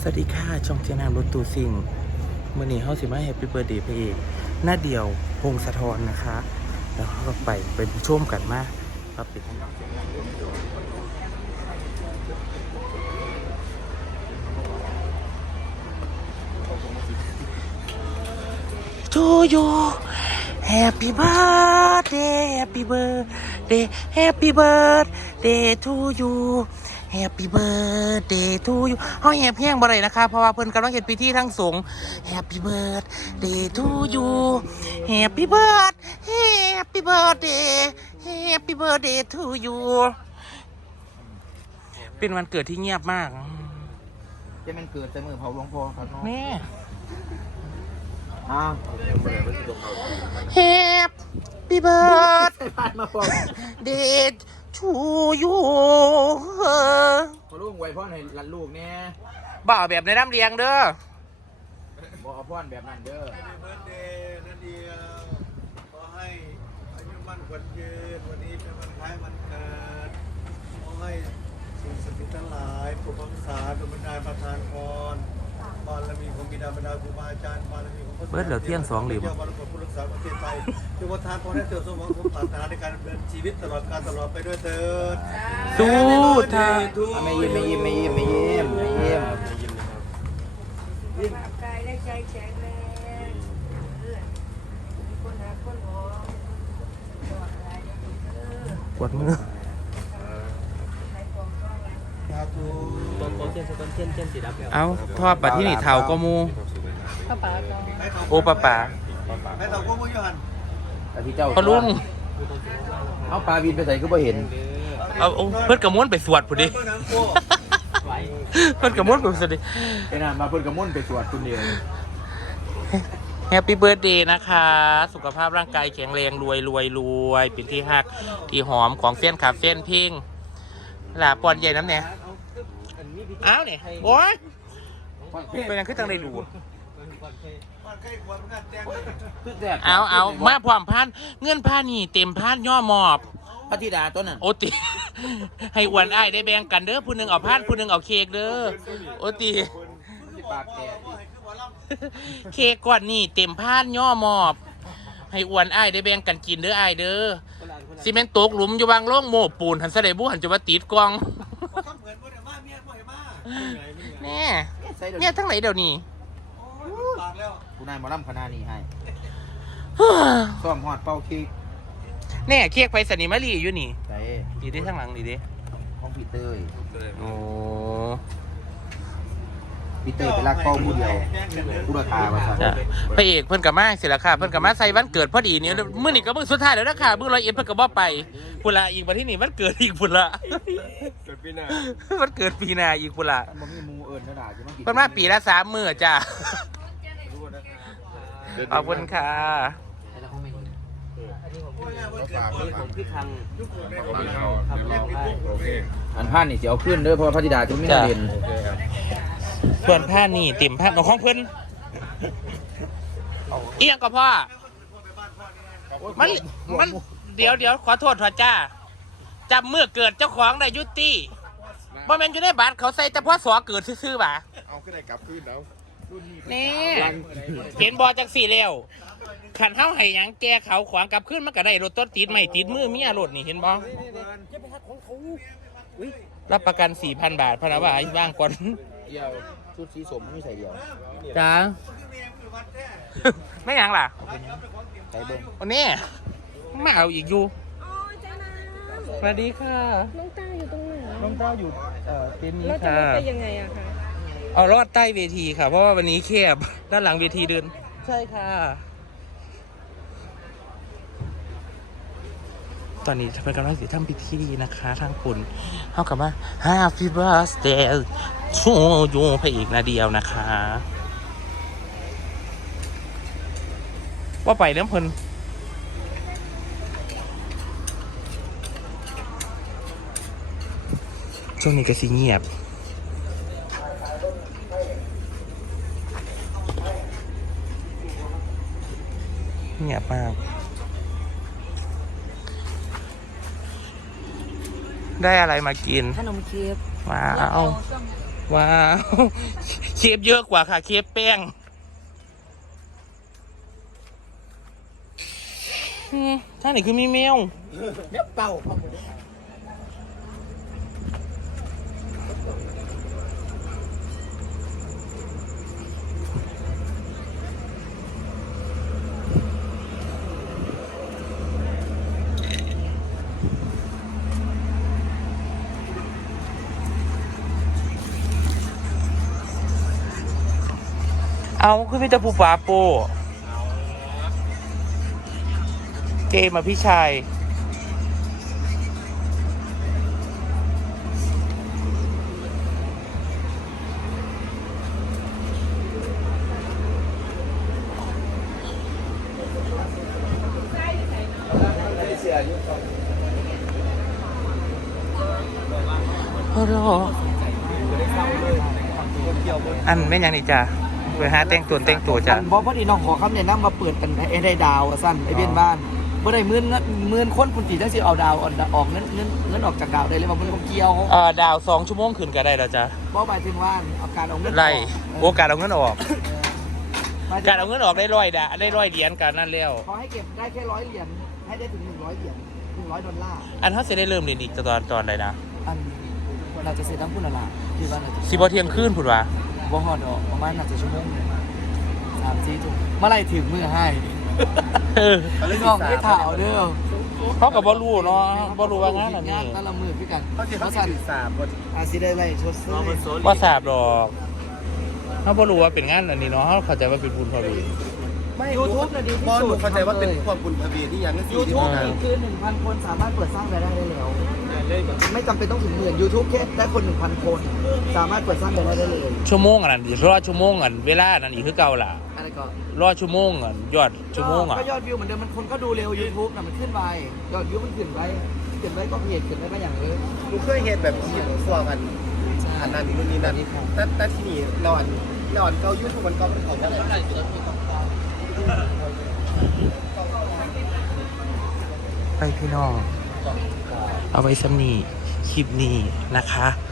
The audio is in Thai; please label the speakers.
Speaker 1: สวัสดีค่ะช่องเทียนามรถตู้ซิ่งมื่อนี้เขาสิมาแฮปปี้เบิร์ดเดย์พระเอกหน้าเดียวพงศธรนะคะ แล้วเขาก็ไปชมกันมาครับปิดทูยูแฮปปี้เบิร์ดเดย์แฮปปี้เบิร์ดเดย์แฮปปี้เบิร์ดเดย์ทูยูแฮปปี้เบิร์ดเดย์ทูยูเขาแฮปเพียงบ่ได้นะคะเพราะว่าเพิ่นกำลังเฮ็ดพิธีทั้งสงฆ์แฮปปี้เบิร์ดเดย์ทูยูแฮปปี้เบิร์ดแฮปปี้เบิร์ดเดย์แฮปปี้เบิร์ดเดย์ทูยูเป็นวันเกิดที่เงียบมาก
Speaker 2: จะมันเกิดแต่มือเผาหลวงพ่อครับน้อง
Speaker 1: แม่
Speaker 2: แฮ
Speaker 1: ปปี้เบิร์ด
Speaker 2: มาบอก
Speaker 1: เดย์ทูยู
Speaker 2: พอลูกไว้พ่อให้รันลูกเนี่ย
Speaker 1: บ่าวแบบในน้ำเลียงเด้อ
Speaker 2: บอกเอาพ่อนแบบนั้นเด้อ
Speaker 3: เบิร์ดเดย์นั่นเดียวขอให้อายุมั่นขวัญยืนวันนี้เป็นวันคล้ายวันเกิดขอให้สิ่งศักดิ์สิทธิ์ทั้งหลายปกปักรักษาดลบันดาลประทานพรบารมีของบิดาบรรดาครูบาอาจารย์บารมีของพระ
Speaker 1: เบิร์ดเหลือเที่ยง2หลิม
Speaker 3: เจ้าบารมีผู้รักษาประเทศไทยจงประทานพรให้เติบโตสมหวังสมปรารถนาในการดำเนินชีวิตตลอดกาลตลอดไปด้วยเถิด
Speaker 1: สู้เธอ
Speaker 2: ไม่ยิ้มไม่ยิ้มไม่ยิ้มไม่ยิ้มไม่ยิ้ม
Speaker 4: ร่างกายและใจแข็งแรงคนหาคนหอมปลอดภัย
Speaker 1: ปวดมือ
Speaker 4: ในกองกองหลัง
Speaker 3: สาธุ
Speaker 1: เอาทอดปลาที่นี่เทาก็มู
Speaker 4: ป้าป๋าก็
Speaker 1: โอปลาป่า
Speaker 3: ให้เราก็มุ่งยุหัน
Speaker 2: แต่ที่เจ้า
Speaker 1: พอลุง
Speaker 2: เอาปลาบินไปใส่ก็ไม่เห็น
Speaker 1: เอาเพิ่นกระม้วนไปสวดพอดี
Speaker 3: เพื่อนนังโก้
Speaker 1: เพิ่นกระม้วนไปสวดดิ
Speaker 2: ไอ้นั่นมาเพิ่นกระมุ่นไปสวดคนเดียว
Speaker 1: แฮปปี้เบิร์ดเดย์นะคะ สุขภาพร่างกายแข็งแรงรวยเป็นที่ฮักที่หอมของเส้นขาเส้นพิงหลาปอนใหญ่น้ำเนี่ยอ้าวเนี่ยโอ้ยเป็นยังขึ้นทางใดดู
Speaker 3: มันใกล้ควรงานแจ้งเลย
Speaker 2: คือแสบ
Speaker 1: เอามาพร้อมพันเงื่อนผ้านี่เต็มผ้านย่อมอบ
Speaker 2: พระธิดาต้นนั้น
Speaker 1: โอติ ให้อ้วนอ้ายได้แบ่งกันเด้อผู้หนึงเอาผ้านผู้หนึงเอาเค้กเด้อโอติ
Speaker 2: ปากแตก
Speaker 1: เค้กก้อนนี่เต็มผ้านย่อมอบ ให้อ้วนอ้ายได้แบ่งกันกินเด้ออ้ายเด้อซีเมนต์ตกหลุมอยู่บางโล่งโม่ปูนหันสะเดบุหันจะว่าติดกอง
Speaker 3: ก็เหมือนว่าเดี๋ยวมาเมียบ่อยมา
Speaker 1: แน่เนี่ยทั้งไหนเดี๋ยวนี้
Speaker 3: โอ้ยปากแล้ว
Speaker 2: คุณนายหมอลำคณะนี้ให้ซ่อมฮอดเป้าคิก
Speaker 1: แน่เค้กไฟสนิมารีอยู่นี่
Speaker 2: ใส่
Speaker 1: ดีดิทั้งหลังดีดิ
Speaker 2: ของพี่เตย
Speaker 1: โอ้
Speaker 2: พี่เตยไปลักเป้าผู้เดียวผู้ราคาว่าสั่น
Speaker 1: จ้ะพระเอกเพิ่นกับมาเสียละค่ะเพิ่นกับมาใส่วันเกิดพอดีนี่มื้อนี้ก็มื้อสุดท้ายแล้วนะค่ะมื้อ101เพิ่นก็บ่ไปพุ่นละอีกวันที่นี่วันเกิดอีกพุ่นละ
Speaker 3: เกิดปีหน้า
Speaker 1: วันเกิดปีหน้าอีกพุ่นละ
Speaker 2: มันมีมูเอิญขนาดจะมากิน
Speaker 1: เพิ่นมาปีละ3มื้อจ้ะขอบคุณค่ะ
Speaker 3: พี่คังยุคโคในของเราทำแล้วโอเค
Speaker 2: อันผ่านนี่สิเอาขึ้นเด้อเพราะว่าพระธิดาจะไม่ได้เรียน
Speaker 1: ส่วนผ้านี่เต็มผ้าของเพิ่นเอียงก็พ่อมันเดี๋ยวขอโทษเถอะจ้าจำเมื่อเกิดเจ้าของได้ยุติบ่แม่นอยู่ในบัตรเขาใส่แต่พ่อสอเกิดซื่อๆบ่ะ
Speaker 3: เอาขึ้นได้กลับขึ้นแล้ว
Speaker 1: นี่เห็นบอจักสี่แล้วขันเฮาให้หยังแกเขาขวางกลับขึ้นมันก็ได้รถต้นติดไม่ติดมือเมียรถนี่เห็นบ่รับประกัน 4,000 บาทพะนะว่าไอ้บ้างก่อน
Speaker 2: เดียวชุดสีสมไม่ใส่เดียว
Speaker 1: จ้าไม่หยังล่ะ
Speaker 2: ใส่เบิ้ง
Speaker 1: วันนี้มาเอาอีกอยู่
Speaker 4: อ๋อจ้านะ
Speaker 1: สวัสดีค่ะ
Speaker 4: น้องต้าอยู่ตรงไหน
Speaker 1: น้องเต้าอยู่เต็นท์นี้
Speaker 4: เราจะ
Speaker 1: ค่ะ
Speaker 4: ไปยังไงอะคะ
Speaker 1: เอารอดใต้เวทีค่ะ เพราะว่าวันนี้แคบด้านหลังเวทีเดิน ใช่ค่ะ ตอนนี้เป็นกำลังสิทำพิธีนะคะทางคุณเท่ากับว่า Happy Birthday to you พระเอกนาเดียวนะคะ ว่าไปเรื่องเพิ่นช่วงนี้ก็สิเงียบ เงียบมาก ได้อะไรมากิน
Speaker 4: ขนมเค้ก
Speaker 1: มาเอาว้าวเคฟเยอะกว่าค่ะเคฟแป้งท่านไหนคือมีแมว
Speaker 2: เนี้ยเป่า
Speaker 1: เอาคือพี่ตะปูปลาโปเกมอ่ะพี่ชายโอ้โหอันแม่นยังนี่จ้ะไปหาแต่งตัวจ้ะ
Speaker 2: บอพอดีน้องขอคำแนะนำมาเปิดกันไอ้ได้ดาวสั้นไอ้เบี้ยนบ้านเมื่อไรมื่นคนคุณตีได้สิเอาดาวออกเงินออกจากดาวได้เลยว่ามันเกี่ยว
Speaker 1: ดาว2 ชั่วโมงขึ้นก็ได้แล้วจ้ะ
Speaker 2: บอกหมายถึงว่าเอาการเอาเงิน
Speaker 1: ไล่โอกาสเอาเงินออก
Speaker 2: หมยถึง
Speaker 1: การเอาเงินออกได้ร้อยเหรียญกันนั่นแล้ว
Speaker 2: เขาให้เก็บได้แค่100 เหรียญให้ได้ถึง100 เหรียญ$100
Speaker 1: อันเขาจะได้เริ่มเรียนอีกตอนใดนะ
Speaker 2: อันเราจะเสร็จทั้งคุณละคือว่าเราจะ
Speaker 1: สิบเที่ยงคืนพูดว่า
Speaker 2: บ่ฮอดดอกประมาณน่าจะชั่วโมง3-4 ทุ่มเมื่อไรถึงมือให้พี่น้องไม่ถาวเด้อ
Speaker 1: เขากับบอรู้เนาะบอรู้ว่างานอันนี้
Speaker 2: แต่ละมือพี่กันเขาสั่นอาซิได้ไรชดซื้อ
Speaker 1: ว่าทราบดอกเขาบอรู้ว่าเป็นงานอันนี้เนาะเขาเข้าใจว่าเป็นบุญพอดี
Speaker 2: ไม่ YouTube น่ะดีที่
Speaker 5: บอล
Speaker 2: สุ
Speaker 5: หนู
Speaker 2: ด
Speaker 5: เข้าใจว่าเป็นความบุญพระเวียนที่ยังไม่สี่
Speaker 2: YouTube นี่คือ 1,000 คนสามารถเปิดสร้างรายได้ได้แล้ว ไม่จำเป็นต้องถึง10,000 YouTube แค่ได้คน 1,000 คน สามารถเปิดสร้างรายได้ได้เลย
Speaker 1: ชั่วโมงอันนั้นรอชั่วโมงอันเวลาอันอีกคือเก่าล่ะ
Speaker 2: อะไรก็
Speaker 1: รอชั่วโมงอันยอดชั่วโมงอ่ะ
Speaker 2: ก็ยอดวิวเหมือนเดิมมันคนก็ดูเร็ว YouTube น่ะมันขึ้นไปยอดวิวมันขึ้นไปก็เพจขึ้นไปอย่างเลย
Speaker 5: หนูเคยเห็นแบบที่พวกกันอันนั้นนู่นนี่นั่นแต่ที่นี่เราอันเกายุทธมันก็เป็นของอะไร
Speaker 1: ไปพี่น้อง เอาไว้ซ้ำนี่คลิปนี้นะคะ